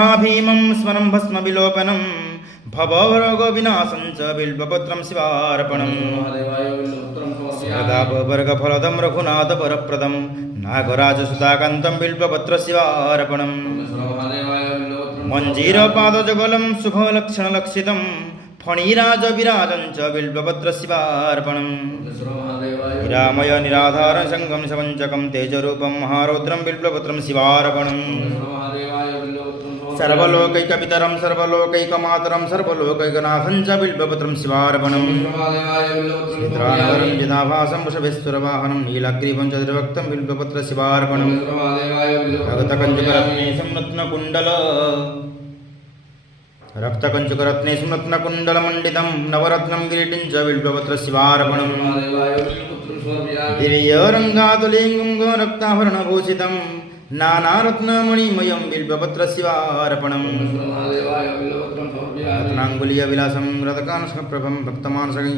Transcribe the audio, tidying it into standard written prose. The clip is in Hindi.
भीमं स्मरं भस्म विलोपनं भवरोगविनाशं च बिल्वपत्रं शिवार्पणम् श्रद्धावर्गफलदं रघुनाथवरप्रदं नागराजसुताकान्तं बिल्वपत्र शिवार्पणम् मञ्जीरपादजुगलं शुभलक्षणलक्षितं फणिराजविराजं च बिल्वपत्र शिवार्पणम् निरामय निराधार संगम सवञ्चकं तेजरूपं महारौद्रं बिल्वपत्रं शिवार्पणम् सर्वलोकैकपितरं सर्वलोकैकमातरं सर्वलोकैकनाथं च बिल्वपत्रं शिवार्पणम् चित्रानवरं जिनाभासं वृषभेश्वरवाहनं नीलाग्रीवं च द्रवक्तं बिल्वपत्र शिवार्पणम् रक्तकञ्चुकरत्नेशं रत्नकुण्डल रक्तकञ्चुकरत्नेशं रत्नकुण्डलमण्डितं नवरत्नं किरीटिं च बिल्वपत्र शिवार्पणम् दिव्यरङ्गातुलिङ्गं गोरक्ताभरणभूषितं नानारत्नमणिमयं बिल्वपत्र शिवार्पणम् रत्नाङ्गुलीयविलासं रथकानसप्रभं भक्तमानसगं